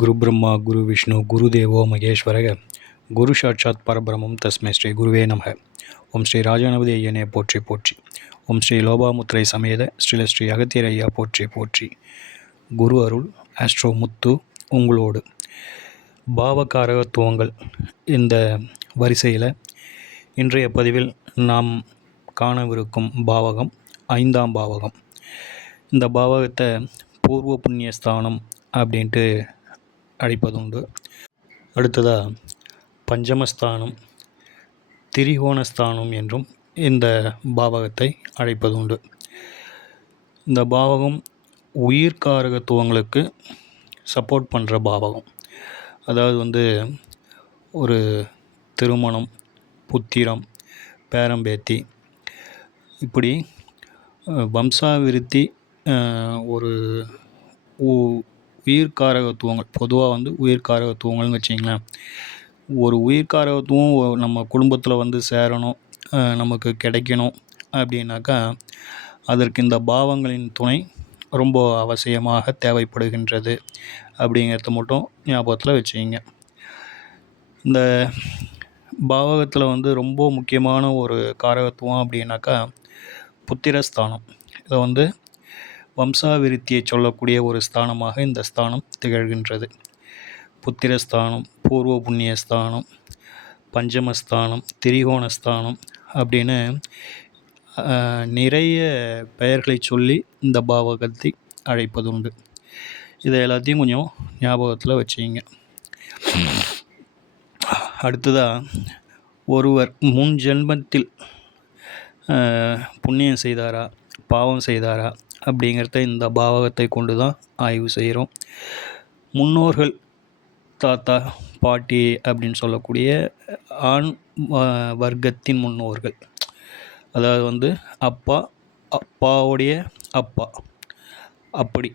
குரு பிரம்மா குரு விஷ்ணு குரு தேவோ மகேஸ்வரக குரு சாட்சாத் பரபிரமம் தஸ்மை ஸ்ரீ குருவே நமக. ஓம் ஸ்ரீ ராஜானபதி ஐயனே போற்றி போற்றி. ஓம் ஸ்ரீ லோபாமுத்திரை சமேத ஸ்ரீல ஸ்ரீ அகத்தியர் ஐயா போற்றி போற்றி. குரு அருள் ஆஸ்ட்ரோ முத்து உங்களோடு. பாவகாரகத்துவங்கள் இந்த வரிசையில் இன்றைய பதிவில் நாம் காணவிருக்கும் பாவகம் ஐந்தாம் பாவகம். இந்த பாவகத்தை பூர்வ புண்ணியஸ்தானம் அப்படின்ட்டு அழைப்பதுண்டு அடுத்ததாக பஞ்சமஸ்தானம் திரிகோணஸ்தானம் என்றும் இந்த பாவகத்தை அழைப்பதுண்டு. இந்த பாவகம் உயிர்காரகத்துவங்களுக்கு சப்போர்ட் பண்ணுற பாவகம். அதாவது வந்து ஒரு திருமணம் புத்திரம் பேரம்பேத்தி இப்படி வம்சாவிருத்தி ஒரு உயிர்காரகத்துவங்கள். பொதுவாக வந்து உயிர்காரகத்துவங்கள்னு வச்சிங்களேன் ஒரு உயிர்காரகத்துவம் ஒ- நம்ம குடும்பத்தில் வந்து சேரணும் நமக்கு கிடைக்கணும் அப்படின்னாக்கா அதற்கு இந்த பாவங்களின் துணை ரொம்ப அவசியமாக தேவைப்படுகின்றது அப்படிங்கிறத மட்டும் ஞாபகத்தில் வச்சுக்கிங்க. இந்த பாவகத்தில் வந்து ரொம்ப முக்கியமான ஒரு காரகத்துவம் அப்படின்னாக்கா புத்திரஸ்தானம். இதை வந்து வம்சாவிருத்தியை சொல்லக்கூடிய ஒரு ஸ்தானமாக இந்த ஸ்தானம் திகழ்கின்றது. புத்திரஸ்தானம் பூர்வ புண்ணியஸ்தானம் பஞ்சமஸ்தானம் திரிகோணஸ்தானம் அப்படின்னு நிறைய பெயர்களை சொல்லி இந்த பாவகத்தை அழைப்பதுண்டு. இதை எல்லாத்தையும் கொஞ்சம் ஞாபகத்தில் வச்சுக்கிங்க. அடுத்ததாக ஒருவர் முன் ஜென்மத்தில் புண்ணியம் செய்தாரா பாவம் செய்தாரா அப்படிங்கிறத இந்த பாவகத்தை கொண்டு தான் ஆய்வு செய்கிறோம். முன்னோர்கள் தாத்தா பாட்டி அப்படின்னு சொல்லக்கூடிய ஆண் வர்க்கத்தின் முன்னோர்கள். அதாவது வந்து அப்பா அப்பாவுடைய அப்பா. அப்படி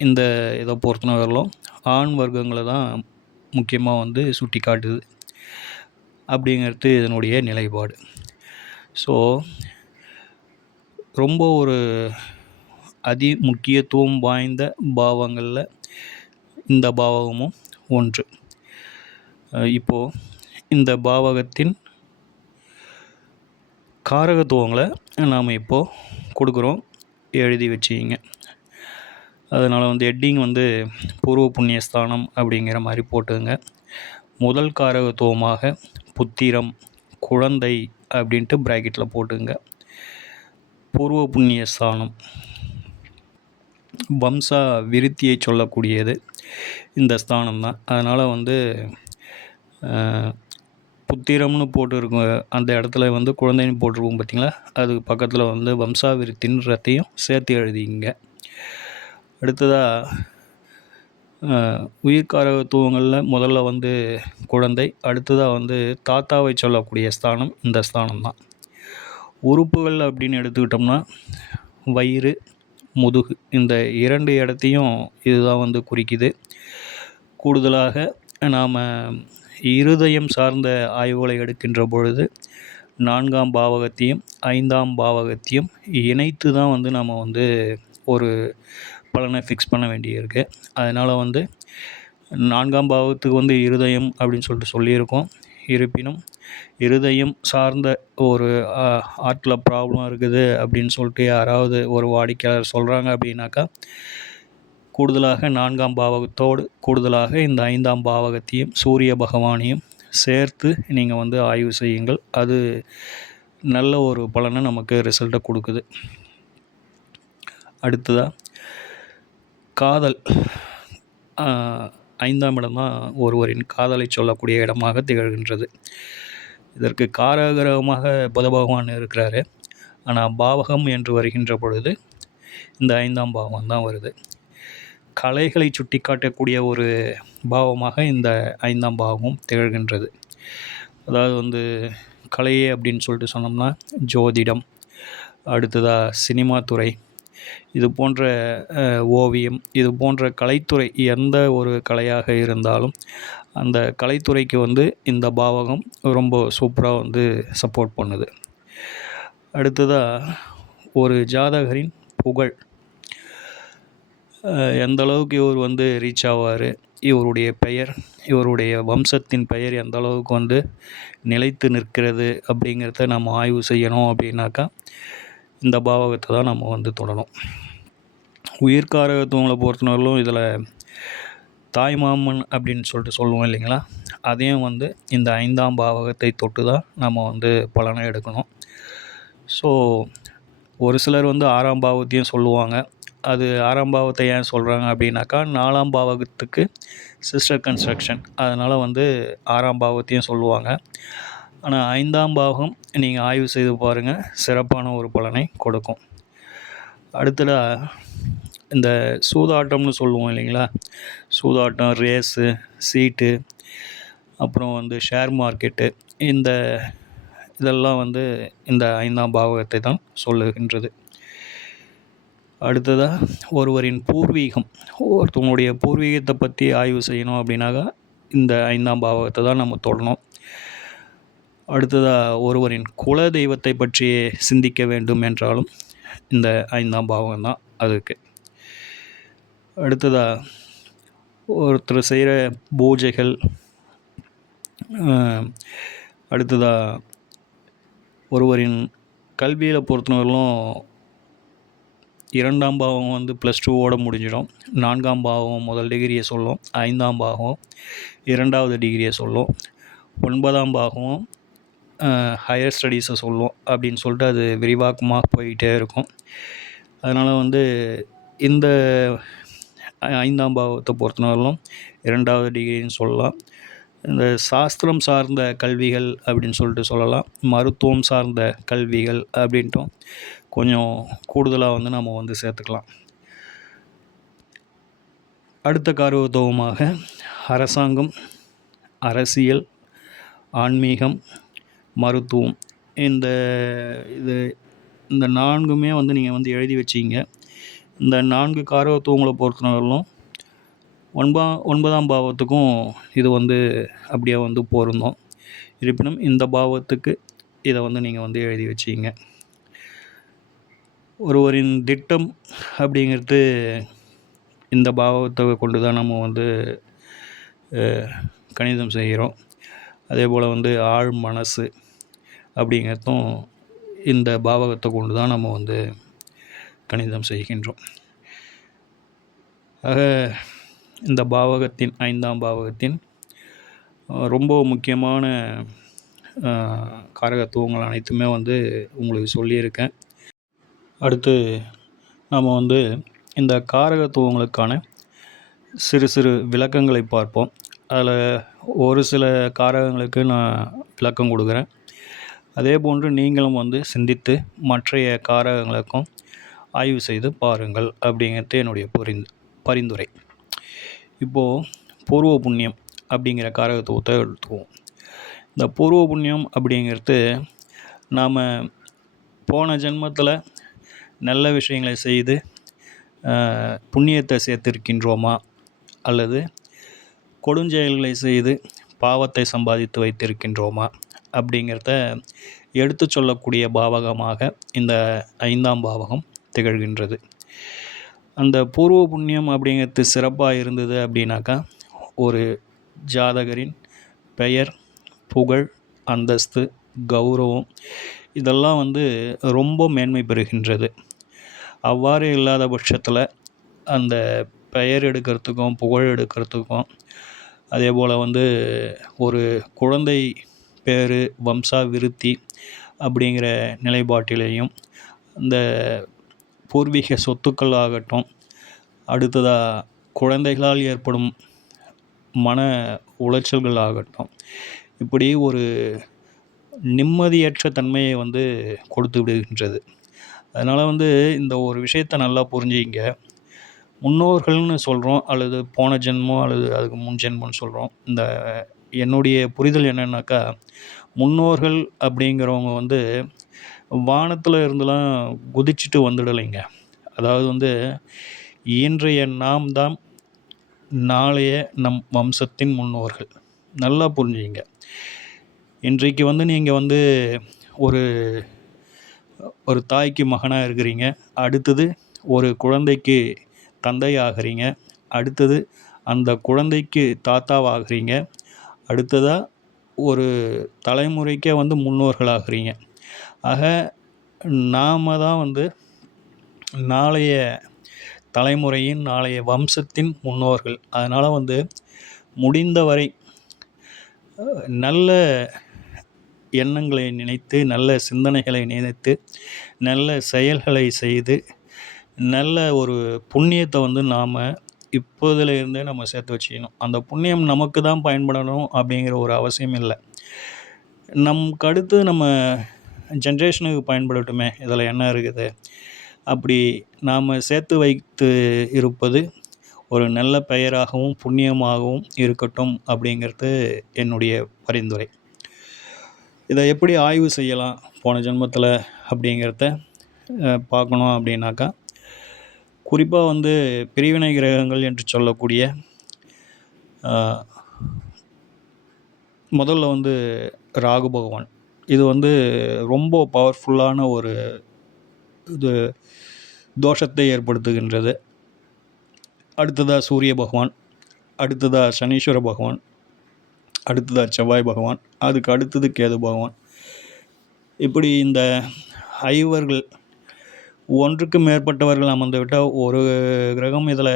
இந்த இதை பொறுத்தன வரலாம். ஆண் வர்க்கங்களை தான் முக்கியமாக வந்து சுட்டி காட்டுது அப்படிங்கிறது இதனுடைய நிலைப்பாடு. ஸோ ரொம்ப ஒரு அதி முக்கியத்துவம் வாய்ந்த பாவங்களில் இந்த பாவகமும் ஒன்று. இப்போது இந்த பாவகத்தின் காரகத்துவங்களை நாம் இப்போது கொடுக்குறோம். எழுதி வச்சுக்கிங்க. அதனால் வந்து ஹெட்டிங் வந்து பூர்வ புண்ணியஸ்தானம் அப்படிங்கிற மாதிரி போட்டுங்க முதல் காரகத்துவமாக புத்திரம் குழந்தை அப்படின்ட்டு ப்ராக்கெட்டில் போட்டுங்க பூர்வ புண்ணிய ஸ்தானம். வம்சா விருத்தியை சொல்லக்கூடியது இந்த ஸ்தானம் தான் அதனால் வந்து புத்திரம்னு போட்டிருக்கும் அந்த இடத்துல வந்து குழந்தைன்னு போட்டிருக்கும் பார்த்தீங்களா அதுக்கு பக்கத்தில் வந்து வம்சாவிருத்தின்றதையும் சேர்த்து எழுதிங்க. அடுத்ததாக உயிர்காரகத்துவங்களில் முதல்ல வந்து குழந்தை அடுத்ததாக வந்து தாத்தாவை சொல்லக்கூடிய ஸ்தானம் இந்த ஸ்தானம் தான் உறுப்புகள் அப்படின்னு எடுத்துக்கிட்டோம்னா வயிறு முதுகு. இந்த இரண்டு இடத்தையும் இதுதான் வந்து குறிக்குது. கூடுதலாக நாம் இருதயம் சார்ந்த ஆய்வுகளை எடுக்கின்ற பொழுது நான்காம் பாவகத்தையும் ஐந்தாம் பாவகத்தையும் இணைத்து தான் வந்து நாம் வந்து ஒரு பலனை ஃபிக்ஸ் பண்ண வேண்டியிருக்கு. அதனால் வந்து நான்காம் பாவத்துக்கு வந்து இருதயம் அப்படின்னு சொல்லிட்டு சொல்லியிருக்கோம். இருப்பினும் இருதயம் சார்ந்த ஒரு ஆர்ட்டில் ப்ராப்ளம் இருக்குது அப்படின்னு சொல்லிட்டு யாராவது ஒரு வாடிக்கையாளர் சொல்கிறாங்க அப்படின்னாக்கா கூடுதலாக நான்காம் பாவகத்தோடு கூடுதலாக இந்த ஐந்தாம் பாவகத்தையும் சூரிய பகவானையும் சேர்த்து நீங்கள் வந்து ஆய்வு செய்யுங்கள். அது நல்ல ஒரு பலனை நமக்கு ரிசல்ட்டை கொடுக்குது. அடுத்ததாக காதல் ஐந்தாம் இடம் தான் ஒருவரின் காதலை சொல்லக்கூடிய இடமாக திகழ்கின்றது. இதற்கு காரகிரகமாக புத பகவான் இருக்கிறாரு. ஆனால் பாவகம் என்று வருகின்ற பொழுது இந்த ஐந்தாம் பாவம் தான் வருது. கலைகளை சுட்டி காட்டக்கூடிய ஒரு பாவமாக இந்த ஐந்தாம் பாவமும் திகழ்கின்றது. அதாவது வந்து கலையே அப்படின்னு சொல்லிட்டு சொன்னோம்னா ஜோதிடம் அடுத்ததாக சினிமா துறை இது போன்ற ஓவியம் இது போன்ற கலைத்துறை எந்த ஒரு கலையாக இருந்தாலும் அந்த கலைத்துறைக்கு வந்து இந்த பாவகம் ரொம்ப சூப்பராக வந்து சப்போர்ட் பண்ணுது. அடுத்ததாக ஒரு ஜாதகரின் புகழ். எந்தளவுக்கு எந்த அளவுக்கு இவர் வந்து ரீச் ஆவார் இவருடைய பெயர் இவருடைய வம்சத்தின் பெயர் எந்த அளவுக்கு வந்து நிலைத்து நிற்கிறது அப்படிங்கிறத நம்ம ஆய்வு செய்யணும் அப்படின்னாக்கா இந்த பாவகத்தை தான் நம்ம வந்து தொடணும். உயிர்காரகத்துவங்களை பொறுத்தவரையிலும் இதில் தாய்மாமன் அப்படின்னு சொல்லிட்டு சொல்லுவோம் இல்லைங்களா? அதையும் வந்து இந்த ஐந்தாம் பாவகத்தை தொட்டு தான் நம்ம வந்து பலனை எடுக்கணும். ஸோ ஒரு சிலர் வந்து ஆறாம் பாவத்தையும் சொல்லுவாங்க. அது ஆறாம் பாவத்தை ஏன் சொல்கிறாங்க அப்படின்னாக்கா நாலாம் பாவகத்துக்கு சிஸ்டர் கன்ஸ்ட்ரக்ஷன் அதனால் வந்து ஆறாம் பாவத்தையும் சொல்லுவாங்க. ஆனால் ஐந்தாம் பாகம் நீங்கள் ஆய்வு செய்து பாருங்கள் சிறப்பான ஒரு பலனை கொடுக்கும். அடுத்ததாக இந்த சூதாட்டம்னு சொல்லுவோம் இல்லைங்களா? சூதாட்டம் ரேஸு சீட்டு அப்புறம் வந்து ஷேர் மார்க்கெட்டு இந்த இதெல்லாம் வந்து இந்த ஐந்தாம் பாவகத்தை தான் சொல்லுகின்றது. அடுத்ததாக ஒருவரின் பூர்வீகம். ஒருத்தவங்களுடைய பூர்வீகத்தை பற்றி ஆய்வு செய்யணும் அப்படின்னாக்கா இந்த ஐந்தாம் பாவகத்தை தான் நம்ம தொடணும். அடுத்ததாக ஒருவரின் குல தெய்வத்தை பற்றி சிந்திக்க வேண்டும் என்றாலும் இந்த ஐந்தாம் பாவம் தான் அதுக்கு. அடுத்ததாக ஒருத்தர் செய்கிற பூஜைகள் அடுத்ததாக ஒருவரின் கல்வியில் பொறுத்தவரையிலும் இரண்டாம் பாவம் வந்து ப்ளஸ் டூவோட முடிஞ்சிடும். நான்காம் பாவம் முதல் டிகிரியை சொல்லும் ஐந்தாம் பாகம் இரண்டாவது டிகிரியை சொல்லும் ஒன்பதாம் பாகம் ஹையர் ஸ்டடீஸை சொல்லும் அப்படின்னு சொல்லிட்டு அது விரிவாக்கமாக போயிட்டே இருக்கும். அதனால் வந்து இந்த ஐந்தாம் பாவத்தை பொறுத்தவரையிலும் இரண்டாவது டிகிரின்னு சொல்லலாம். இந்த சாஸ்திரம் சார்ந்த கல்விகள் அப்படின்னு சொல்லிட்டு சொல்லலாம். மருத்துவம் சார்ந்த கல்விகள் அப்படின்ட்டும் கொஞ்சம் கூடுதலாக வந்து நம்ம வந்து சேர்த்துக்கலாம். அடுத்த காரத்துவமாக அரசாங்கம் அரசியல் ஆன்மீகம் மருத்துவம். இந்த இது இந்த நான்குமே வந்து நீங்கள் வந்து எழுதி வச்சிங்க. இந்த நான்கு காரகத்துவங்களை பொறுத்தவரையிலும் ஒன்பா ஒன்பதாம் பாவத்துக்கும் இது வந்து அப்படியே வந்து பொருந்தும். இருப்பினும் இந்த பாவத்துக்கு இதை வந்து நீங்கள் வந்து எழுதி வச்சிங்க. ஒருவரின் திட்டம் அப்படிங்கிறது இந்த பாவத்தை கொண்டு தான் நம்ம வந்து கணிதம் செய்கிறோம். அதே போல் வந்து ஆழ் மனசு அப்படிங்கிறதும் இந்த பாவகத்தை கொண்டு தான் நம்ம வந்து கணிதம் செய்கின்றோம். ஆக இந்த பாவகத்தின் ஐந்தாம் பாவகத்தின் ரொம்ப முக்கியமான காரகத்துவங்கள் அனைத்துமே வந்து உங்களுக்கு சொல்லியிருக்கேன். அடுத்து நம்ம வந்து இந்த காரகத்துவங்களுக்கான சிறு சிறு விளக்கங்களை பார்ப்போம். அதில் ஒரு சில காரகங்களுக்கு நான் விளக்கம் கொடுக்குறேன். அதே போன்று நீங்களும் வந்து சிந்தித்து மற்றைய காரகங்களுக்கும் ஆய்வு செய்து பாருங்கள் அப்படிங்கிறது என்னுடைய பரிந்து பரிந்துரை. இப்போது பூர்வ புண்ணியம் அப்படிங்கிற காரகத்துவத்தை எடுத்துக்குவோம். இந்த பூர்வ புண்ணியம் அப்படிங்கிறது நாம் போன ஜென்மத்தில் நல்ல விஷயங்களை செய்து புண்ணியத்தை சேர்த்திருக்கின்றோமா அல்லது கொடுஞ்செயல்களை செய்து பாவத்தை சம்பாதித்து வைத்திருக்கின்றோமா? அப்படிங்கிறத எடுத்து சொல்லக்கூடிய பாவகமாக இந்த ஐந்தாம் பாவகம் திகழ்கின்றது. அந்த பூர்வ புண்ணியம் அப்படிங்கிறது சிறப்பாக இருந்தது அப்படின்னாக்கா ஒரு ஜாதகரின் பெயர் புகழ் அந்தஸ்து கௌரவம் இதெல்லாம் வந்து ரொம்ப மேன்மை பெறுகின்றது. அவ்வாறு இல்லாத பட்சத்தில் அந்த பெயர் எடுக்கிறதுக்கும் புகழ் எடுக்கிறதுக்கும் அதே போல் வந்து ஒரு குழந்தை பேர் வம்சா விருத்தி அப்படிங்கிற நிலைப்பாட்டிலையும் இந்த பூர்வீக சொத்துக்கள் ஆகட்டும் அடுத்ததாக குழந்தைகளால் ஏற்படும் மன உளைச்சல்கள் ஆகட்டும் இப்படி ஒரு நிம்மதியற்ற தன்மையை வந்து கொடுத்து விடுகின்றது. அதனால் வந்து இந்த ஒரு விஷயத்தை நல்லா புரிஞ்சுங்க முன்னோர்கள்னு சொல்கிறோம் அல்லது போன ஜென்மம் அல்லது அதுக்கு முன் ஜென்மம்னு சொல்கிறோம் இந்த என்னுடைய புரிதல் என்னென்னாக்கா முன்னோர்கள் அப்படிங்கிறவங்க வந்து வானத்தில் இருந்தெல்லாம் குதிச்சுட்டு வந்துடலைங்க. அதாவது வந்து இன்றைய நாம் தான் நாளைய நம் வம்சத்தின் முன்னோர்கள். நல்லா புரிஞ்சுங்க. இன்றைக்கு வந்து நீங்கள் வந்து ஒரு ஒரு தாய்க்கு மகனாக இருக்கிறீங்க. அடுத்தது ஒரு குழந்தைக்கு தந்தையாகிறீங்க. அடுத்தது அந்த குழந்தைக்கு தாத்தாவாகிறீங்க. அடுத்ததாக ஒரு தலைமுறைக்கே வந்து முன்னோர்களாகிறீங்க. ஆக நாம் தான் வந்து நாளைய தலைமுறையின் நாளைய வம்சத்தின் முன்னோர்கள். அதனால் வந்து முடிந்தவரை நல்ல எண்ணங்களை நினைத்து நல்ல சிந்தனைகளை நினைத்து நல்ல செயல்களை செய்து நல்ல ஒரு புண்ணியத்தை வந்து நாம் இப்போதுலேருந்தே நம்ம சேர்த்து வச்சுக்கணும். அந்த புண்ணியம் நமக்கு தான் பயன்படணும் அப்படிங்கிற ஒரு அவசியம் இல்லை. நமக்கு அடுத்து நம்ம ஜென்ரேஷனுக்கு பயன்படட்டுமே இதில் என்ன இருக்குது? அப்படி நாம் சேர்த்து வைத்து இருப்பது ஒரு நல்ல பெயராகவும் புண்ணியமாகவும் இருக்கட்டும் அப்படிங்கிறது என்னுடைய பரிந்துரை. இதை எப்படி ஆய்வு செய்யலாம் போன ஜென்மத்தில் அப்படிங்கிறத பார்க்கணும் அப்படின்னாக்கா குறிப்பாக வந்து பிரிவினை கிரகங்கள் என்று சொல்லக்கூடிய முதல்ல வந்து ராகு பகவான். இது வந்து ரொம்ப பவர்ஃபுல்லான ஒரு இது தோஷத்தை ஏற்படுத்துகின்றது. அடுத்ததாக சூரிய பகவான் அடுத்ததாக சனீஸ்வர பகவான் அடுத்ததாக செவ்வாய் பகவான் அதுக்கு அடுத்தது கேது பகவான். இப்படி இந்த ஐவர்கள் ஒன்றுக்கு மேற்பட்டவர்கள் அமர்ந்துவிட்டால் ஒரு கிரகம் இதில்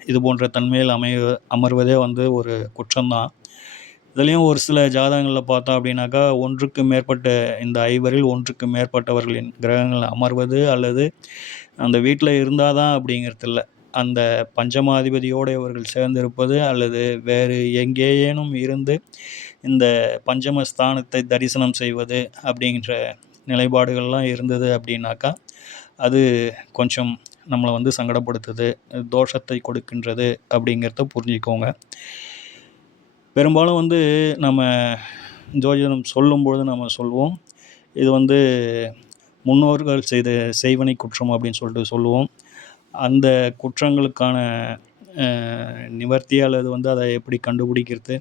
இது போன்ற தன்மையில் அமைய அமர்வதே வந்து ஒரு குற்றம்தான். இதுலேயும் ஒரு சில ஜாதகங்களில் பார்த்தோம் அப்படின்னாக்கா ஒன்றுக்கு மேற்பட்ட இந்த ஐவரில் ஒன்றுக்கு மேற்பட்டவர்களின் கிரகங்கள் அமர்வது அல்லது அந்த வீட்டில் இருந்தால் தான் அப்படிங்கிறது இல்லை. அந்த பஞ்சமாதிபதியோடு இவர்கள் சேர்ந்திருப்பது அல்லது வேறு எங்கேயேனும் இருந்து இந்த பஞ்சம ஸ்தானத்தை தரிசனம் செய்வது அப்படிங்கிற நிலைப்பாடுகள்லாம் இருந்தது அப்படின்னாக்கா அது கொஞ்சம் நம்மளை வந்து சங்கடப்படுத்துது தோஷத்தை கொடுக்கின்றது அப்படிங்கிறத புரிஞ்சுக்கோங்க. பெரும்பாலும் வந்து நம்ம ஜோதிடம் சொல்லும்பொழுது நம்ம சொல்லுவோம் இது வந்து முன்னோர்கள் செய்த செய்வனை குற்றம் அப்படின்னு சொல்லிட்டு சொல்லுவோம். அந்த குற்றங்களுக்கான நிவர்த்தி அல்லது வந்து அதை எப்படி கண்டுபிடிக்கிறது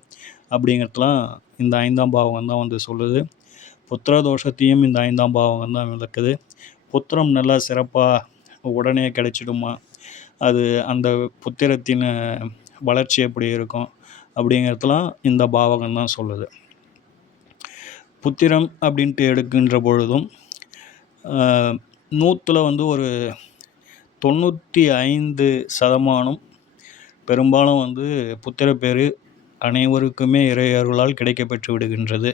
அப்படிங்கிறதுலாம் இந்த ஐந்தாம் பாவகம் தான் வந்து சொல்லுது. புத்திர தோஷத்தையும் இந்த ஐந்தாம் பாவகம் தான் விளக்குது. புத்திரம் நல்லா சிறப்பாக உடனே கிடைச்சிடுமா? அது அந்த புத்திரத்தின் வளர்ச்சி எப்படி இருக்கும் அப்படிங்கிறதுலாம் இந்த பாவகம் தான் சொல்லுது. புத்திரம் அப்படின்ட்டு எடுக்கின்ற பொழுதும் நூற்றில் வந்து ஒரு தொண்ணூற்றி ஐந்து சதமானம் பெரும்பாலும் வந்து புத்திர பேர் அனைவருக்குமே இறையர்களால் கிடைக்கப்பெற்று விடுகின்றது.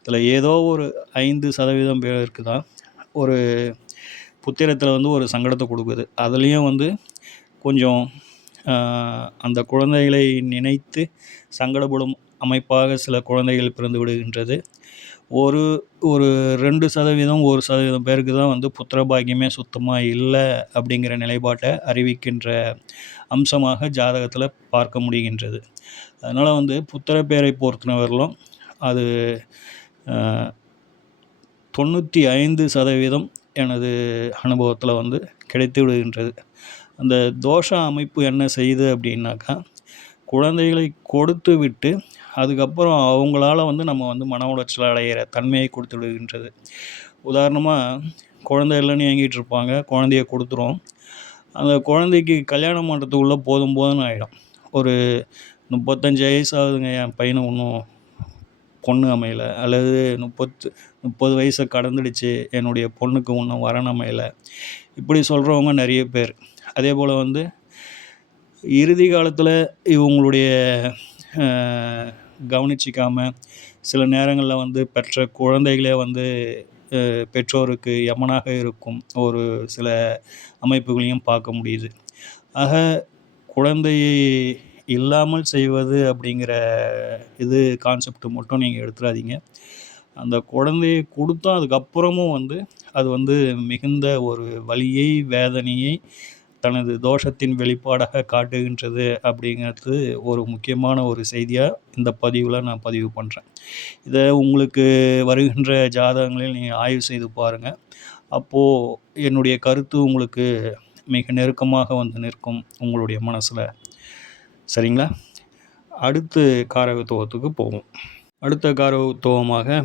இதில் ஏதோ ஒரு ஐந்து சதவீதம் பேருக்கு தான் ஒரு புத்திரத்தில் வந்து ஒரு சங்கடத்தை கொடுக்குது. அதுலேயும் வந்து கொஞ்சம் அந்த குழந்தைகளை நினைத்து சங்கடப்படும் அமைப்பாக சில குழந்தைகள் பிறந்து விடுகின்றது. ஒரு ஒரு ரெண்டு சதவீதம் ஒரு சதவீதம் பேருக்கு தான் வந்து புத்திர பாக்கியமே சுத்தமாக இல்லை அப்படிங்கிற நிலைப்பாட்டை அறிவிக்கின்ற அம்சமாக ஜாதகத்தில் பார்க்க முடிகின்றது. அதனால் வந்து புத்திர பேரை பொறுத்தினவர்களும் அது தொண்ணூற்றி ஐந்து சதவீதம் எனது அனுபவத்தில் வந்து கிடைத்து விடுகின்றது. அந்த தோஷ அமைப்பு என்ன செய்யுது அப்படின்னாக்கா குழந்தைகளை கொடுத்து விட்டு அதுக்கப்புறம் அவங்களால வந்து நம்ம வந்து மன உளைச்சல் அடைகிற தன்மையை கொடுத்து விடுகின்றது. உதாரணமாக குழந்தை இல்லைன்னு இயங்கிட்டு இருப்பாங்க குழந்தைய கொடுத்துரும். அந்த குழந்தைக்கு கல்யாணம் பண்ணுறதுக்குள்ளே போதும் போதும்னு ஆகிடும் ஒரு முப்பத்தஞ்சு வயசு ஆகுதுங்க என் பையனை ஒன்றும் பொண்ணு அமையலை அல்லது முப்பத்து முப்பது வயசை கடந்துடுச்சு என்னுடைய பொண்ணுக்கு இன்னும் வரன் அமையலை. இப்படி சொல்கிறவங்க நிறைய பேர். அதே போல் வந்து இறுதி காலத்தில் இவங்களுடைய கவனிச்சிக்காமல் சில நேரங்களில் வந்து பெற்ற குழந்தைகளே வந்து பெற்றோருக்கு யமனாக இருக்கும் ஒரு சில அமைப்புகளையும் பார்க்க முடியுது. ஆக குழந்தையை இல்லாமல் செய்வது அப்படிங்கிற இது கான்செப்ட் மட்டும் நீங்கள் எடுத்துடாதீங்க அந்த குழந்தையை கொடுத்தா அதுக்கப்புறமும் வந்து அது வந்து மிகுந்த ஒரு வலியை வேதனையை தனது தோஷத்தின் வெளிப்பாடாக காட்டுகின்றது அப்படிங்கிறது ஒரு முக்கியமான ஒரு செய்தியாக இந்த பதிவில் நான் பதிவு பண்ணுறேன் இதை உங்களுக்கு வருகின்ற ஜாதகங்களில் நீங்கள் ஆய்வு செய்து பாருங்கள் அப்போது என்னுடைய கருத்து உங்களுக்கு மிக நெருக்கமாக வந்து நிற்கும் உங்களுடைய மனசில். சரிங்களா? அடுத்து காரகத்துவத்துக்கு போவோம். அடுத்த காரகத்துவமாக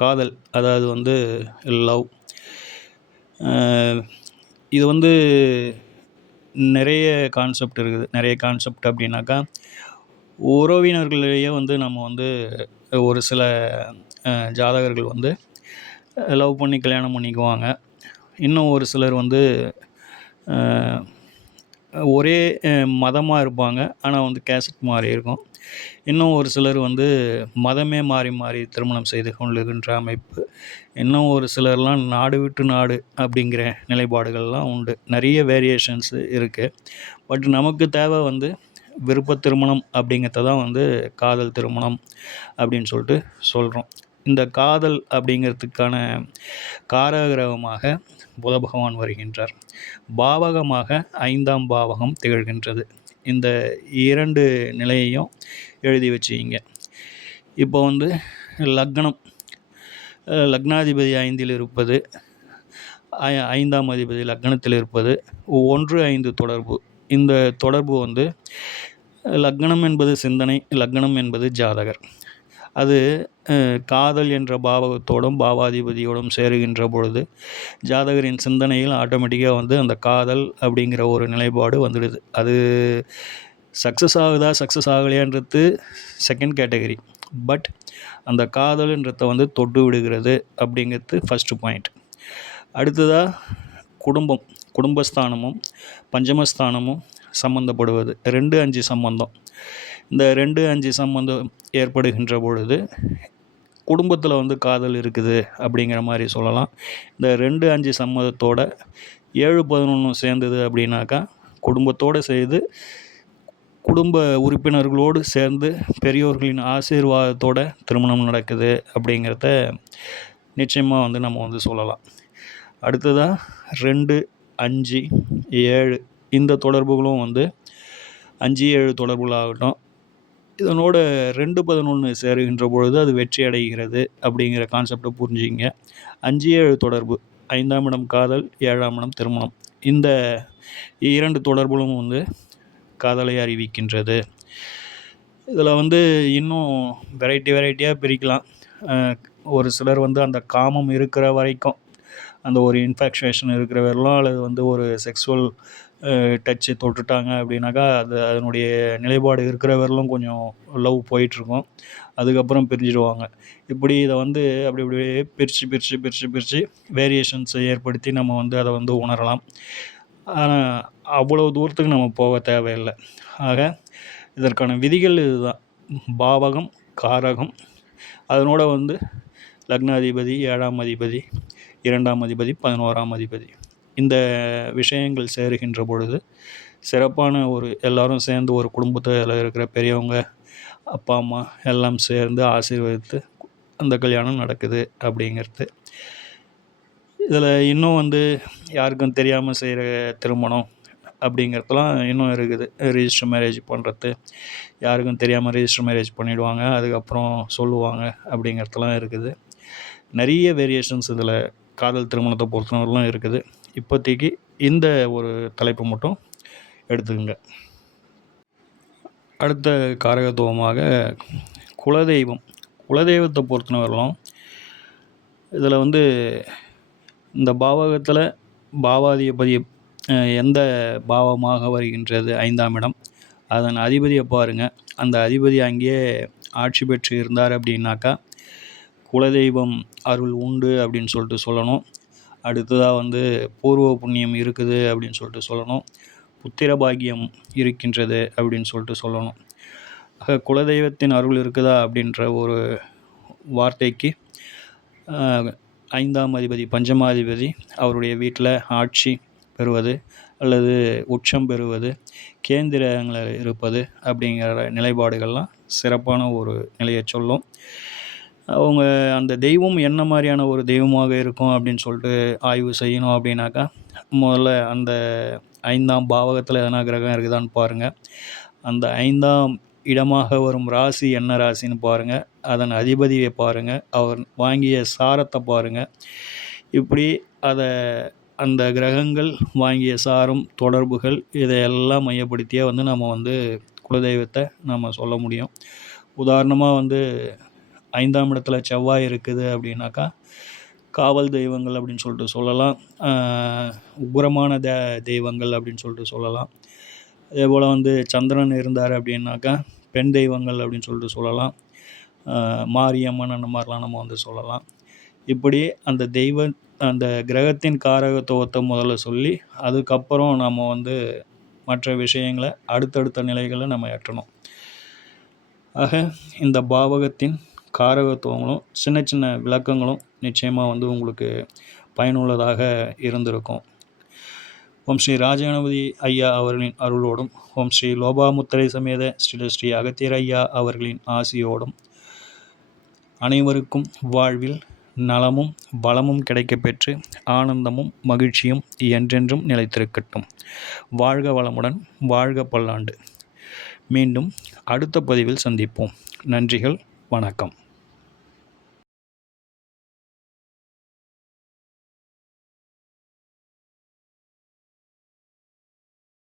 காதல் அதாவது வந்து லவ் இது வந்து நிறைய கான்செப்ட் இருக்குது. நிறைய கான்செப்ட் அப்படின்னாக்கா உறவினர்களிடையே வந்து நம்ம வந்து ஒரு சில ஜாதகர்கள் வந்து லவ் பண்ணி கல்யாணம் பண்ணிக்குவாங்க. இன்னும் ஒரு சிலர் வந்து ஒரே மதமாக இருப்பாங்க. ஆனால் வந்து கேசட் மாறி இருக்கும். இன்னும் ஒரு சிலர் வந்து மதமே மாறி மாறி திருமணம் செய்து கொள்ளுகின்ற அமைப்பு. இன்னும் ஒரு சிலர்லாம் நாடு விட்டு நாடு அப்படிங்கிற நிலைப்பாடுகள்லாம் உண்டு. நிறைய வேரியேஷன்ஸ் இருக்குது பட் நமக்கு தேவை வந்து விருப்ப திருமணம் அப்படிங்கிறத தான் வந்து காதல் திருமணம் அப்படின்னு சொல்லிட்டு சொல்கிறோம் இந்த காதல் அப்படிங்கிறதுக்கான காரகிரகமாக புத பகவான் வருகின்றார். பாவகமாக ஐந்தாம் பாவகம் திகழ்கின்றது. இந்த இரண்டு நிலையையும் எழுதி வச்சுக்கிங்க இப்போ வந்து லக்னம் லக்னாதிபதி ஐந்தில் இருப்பது ஐந்தாம் அதிபதி லக்னத்தில் இருப்பது ஒன்று ஐந்து தொடர்பு. இந்த தொடர்பு வந்து லக்னம் என்பது சிந்தனை லக்னம் என்பது ஜாதகர். அது காதல் என்ற பாவகத்தோடும் பாவாதிபதியோடும் சேருகின்ற பொழுது ஜாதகரின் சிந்தனையில் ஆட்டோமேட்டிக்காக வந்து அந்த காதல் அப்படிங்கிற ஒரு நிலைப்பாடு வந்துடுது. அது சக்ஸஸ் ஆகுதா சக்ஸஸ் ஆகலையான்றது செகண்ட் கேட்டகரி பட் அந்த காதல்ன்றத வந்து தொட்டு விடுகிறது அப்படிங்கிறது ஃபஸ்ட்டு பாயிண்ட் அடுத்ததாக குடும்பம் குடும்பஸ்தானமும் பஞ்சமஸ்தானமும் சம்மந்தப்படுவது ரெண்டு அஞ்சு சம்பந்தம். இந்த ரெண்டு அஞ்சு சம்பந்தம் ஏற்படுகின்ற பொழுது குடும்பத்தில் வந்து காதல் இருக்குது அப்படிங்கிற மாதிரி சொல்லலாம். இந்த ரெண்டு அஞ்சு சம்மதத்தோட ஏழு பதினொன்று சேர்ந்தது அப்படின்னாக்கா குடும்பத்தோடு செய்து குடும்ப உறுப்பினர்களோடு சேர்ந்து பெரியோர்களின் ஆசீர்வாதத்தோட திருமணம் நடக்குது அப்படிங்கிறத நிச்சயமாக வந்து நம்ம வந்து சொல்லலாம். அடுத்ததாக ரெண்டு அஞ்சு ஏழு இந்த தொடர்புகளும் வந்து அஞ்சு ஏழு தொடர்புகளாகட்டும். இதனோட ரெண்டு பதினொன்று சேருகின்ற பொழுது அது வெற்றி அடைகிறது அப்படிங்கிற கான்செப்டை புரிஞ்சுங்க அஞ்சு ஏழு தொடர்பு. ஐந்தாம் இடம் காதல் ஏழாம் இடம் திருமணம். இந்த இரண்டு தொடர்புகளும் வந்து காதலை அறிவிக்கின்றது. இதில் வந்து இன்னும் வெரைட்டி வெரைட்டியாக பிரிக்கலாம். ஒரு சிலர் வந்து அந்த காமம் இருக்கிற வரைக்கும் அந்த ஒரு இன்ஃபாக்சுவேஷன் இருக்கிற வரலாம் அல்லது வந்து ஒரு செக்ஸுவல் டச்சு தொட்டுட்டாங்க அப்படின்னாக்கா அது அதனுடைய நிலைப்பாடு இருக்கிற கொஞ்சம் லவ் போயிட்டுருக்கும். அதுக்கப்புறம் பிரிஞ்சிடுவாங்க. இப்படி இதை வந்து அப்படி அப்படியே பிரித்து பிரித்து பிரித்து பிரித்து வேரியேஷன்ஸை ஏற்படுத்தி நம்ம வந்து அதை வந்து உணரலாம். ஆனால் அவ்வளோ தூரத்துக்கு நம்ம போக தேவையில்லை. ஆக இதற்கான விதிகள் இதுதான். பாவகம் காரகம். அதனோட வந்து லக்னாதிபதி ஏழாம் அதிபதி இரண்டாம் அதிபதி பதினோராம் அதிபதி. இந்த விஷயங்கள் சேருகின்ற பொழுது சிறப்பான ஒரு எல்லாரும் சேர்ந்து ஒரு குடும்பத்தில் இருக்கிற பெரியவங்க அப்பா அம்மா எல்லாம் சேர்ந்து ஆசீர்வதித்து அந்த கல்யாணம் நடக்குது அப்படிங்கிறது. இதில் இன்னும் வந்து யாருக்கும் தெரியாமல் செய்கிற திருமணம் அப்படிங்கிறதுலாம் இன்னும் இருக்குது. ரிஜிஸ்டர் மேரேஜ் பண்ணுறது யாருக்கும் தெரியாமல் ரிஜிஸ்டர் மேரேஜ் பண்ணிவிடுவாங்க அதுக்கப்புறம் சொல்லுவாங்க அப்படிங்கிறதுலாம் இருக்குது. நிறைய வேரியேஷன்ஸ் இதில் காதல் திருமணத்தை பொறுத்தவரைலாம் இருக்குது. இப்போதைக்கு இந்த ஒரு தலைப்பு மட்டும் எடுத்துக்கோங்க. அடுத்த காரகத்துவமாக குலதெய்வம். குலதெய்வத்தை பொறுத்தவரையிலும் இதில் வந்து இந்த பாவகத்தில் பாவாதிபதி எந்த பாவமாக வருகின்றது ஐந்தாம் இடம். அதன் அதிபதியை பாருங்கள் அந்த அதிபதி அங்கேயே ஆட்சி பெற்று இருந்தார் அப்படின்னாக்கா குலதெய்வம் அருள் உண்டு அப்படின்னு சொல்லிட்டு சொல்லணும். அடுத்ததாக வந்து பூர்வ புண்ணியம் இருக்குது அப்படின்னு சொல்லிட்டு சொல்லணும். புத்திர பாக்கியம் இருக்கின்றது அப்படின்னு சொல்லிட்டு சொல்லணும். ஆக குலதெய்வத்தின் அருள் இருக்குதா அப்படின்ற ஒரு வார்த்தைக்கு ஐந்தாம் அதிபதி பஞ்சமாதிபதி அவருடைய வீட்டில் ஆட்சி பெறுவது அல்லது உச்சம் பெறுவது கேந்திரங்களில் இருப்பது அப்படிங்கிற நிலைப்பாடுகள்லாம் சிறப்பான ஒரு நிலையை சொல்லும். அவங்க அந்த தெய்வம் என்ன மாதிரியான ஒரு தெய்வமாக இருக்கும் அப்படின்னு சொல்லிட்டு ஆய்வு செய்யணும் அப்படின்னாக்கா முதல்ல அந்த ஐந்தாம் பாவகத்தில் எதனா கிரகம் இருக்குதான்னு பாருங்கள் அந்த ஐந்தாம் இடமாக வரும் ராசி என்ன ராசின்னு பாருங்கள் அதன் அதிபதியை பாருங்கள் அவர் வாங்கிய சாரத்தை பாருங்கள் இப்படி அதை அந்த கிரகங்கள் வாங்கிய சாரம் தொடர்புகள் இதையெல்லாம் மையப்படுத்தியே வந்து நம்ம வந்து குலதெய்வத்தை நம்ம சொல்ல முடியும். உதாரணமாக வந்து ஐந்தாம் இடத்துல செவ்வாய் இருக்குது அப்படின்னாக்கா காவல் தெய்வங்கள் அப்படின்னு சொல்லிட்டு சொல்லலாம். உக்ரமான த தெய்வங்கள் அப்படின்னு சொல்லிட்டு சொல்லலாம். அதே போல் வந்து சந்திரன் இருந்தார் அப்படின்னாக்கா பெண் தெய்வங்கள் அப்படின்னு சொல்லிட்டு சொல்லலாம். மாரியம்மன் அந்த மாதிரிலாம் நம்ம வந்து சொல்லலாம். இப்படி அந்த தெய்வ அந்த கிரகத்தின் காரகத்துவத்தை முதல்ல சொல்லி அதுக்கப்புறம் நம்ம வந்து மற்ற விஷயங்களை அடுத்தடுத்த நிலைகளை நம்ம எட்டணும் ஆக இந்த பாவகத்தின் காரகத்துவங்களும் சின்ன சின்ன விளக்கங்களும் நிச்சயமாக வந்து உங்களுக்கு பயனுள்ளதாக இருந்திருக்கும். ஓம் ஸ்ரீ ராஜகணபதி ஐயா அவர்களின் அருளோடும் ஓம் ஸ்ரீ லோபாமுத்திரை சமேத ஸ்ரீ ஸ்ரீ அகத்தியர் ஐயா அவர்களின் ஆசியோடும் அனைவருக்கும் வாழ்வில் நலமும் பலமும் கிடைக்கப்பெற்று ஆனந்தமும் மகிழ்ச்சியும் என்றென்றும் நிலைத்திருக்கட்டும். வாழ்க வளமுடன் வாழ்க பல்லாண்டு. மீண்டும் அடுத்த பதிவில் சந்திப்போம். நன்றிகள். வணக்கம்.